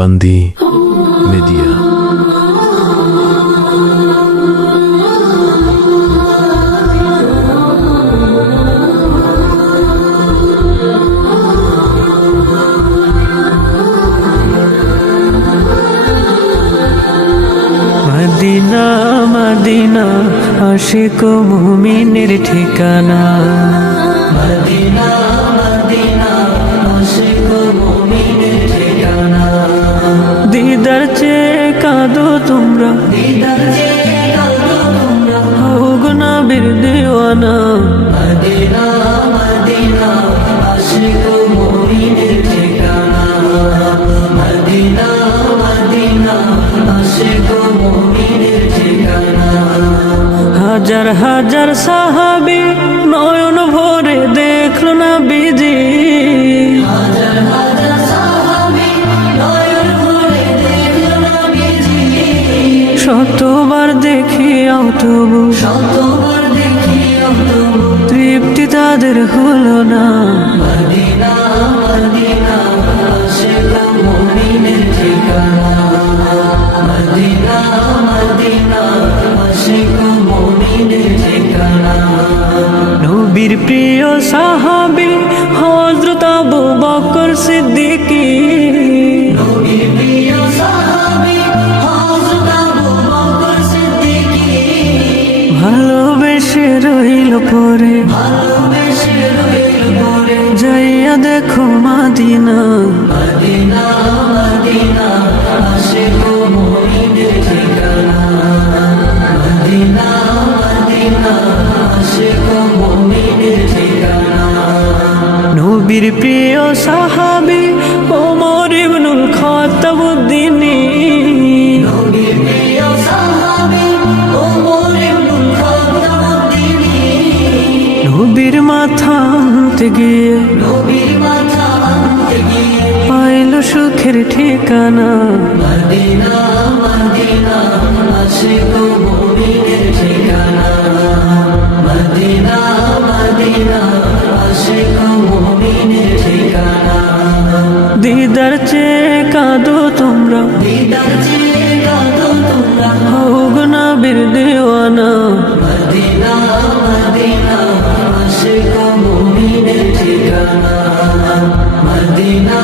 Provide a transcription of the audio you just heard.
Pandi Media. Madina Madina আশিক মুমিনের ঠিকানা। মদিনা মদিনা আশিক মুমিনের ঠিকানা। দিদার চেয়ে কাঁদো তোমরা, দিদার চেয়ে কাঁদো তোমরা, হোক নবীর দিওয়ানা। মদিনা মদিনা আশিক মুমিনের ঠিকানা। মদিনা মদিনা আশিক মুমিনের ঠিকানা। হাজার হাজার সাহাবী নয়ন ভরে দেখলো নবীজি। হাজার হাজার সাহাবী নয়ন ভরে দেখলো নবীজি। শতবার দেখিয়াও তবু, শতবার দেখিয়াও তবু তৃপ্তি তাদের হলো না। মদিনা মদিনা আশিক মুমিনের ঠিকানা। মদিনা মদিনা আশিক মুমিনের ঠিকানা। নবীর প্রিয় সাহাবী হযরত আবু বকর সিদ্দিকী। নবীর প্রিয় সাহাবী হযরত আবু বকর সিদ্দিকী। ভালোবেসে রইল পরে, ভালোবেসে রইল পরে, যাইয়া দেখো মদিনা। মদিনা মদিনা আশিক মুমিনের ঠিকানা। মদিনা মদিনা আশিক মুমিনের ঠিকানা। নবীর প্রিয় সাহাবী ওমর ইবনুল খাত্তাব উদ্দিনী। নবীর প্রিয় সাহাবী ওমর ইবনুল খাত্তাব উদ্দিনী। নবীর মাথা আনতে গিয়ে, নবীর মাথা আনতে গিয়ে পাইল সুখের ঠিকানা। মদিনা মদিনা আশিক মুমিনের ঠিকানা। মদিনা মদিনা আশিক মুমিনের ঠিকানা। দিদার চেয়ে কাঁদো তোমরা, দিদার চেয়ে কাঁদো তোমরা, হোক নবীর দিওয়ানা। মদিনা মদিনা আশিক মুমিনের ঠিকানা। মদিনা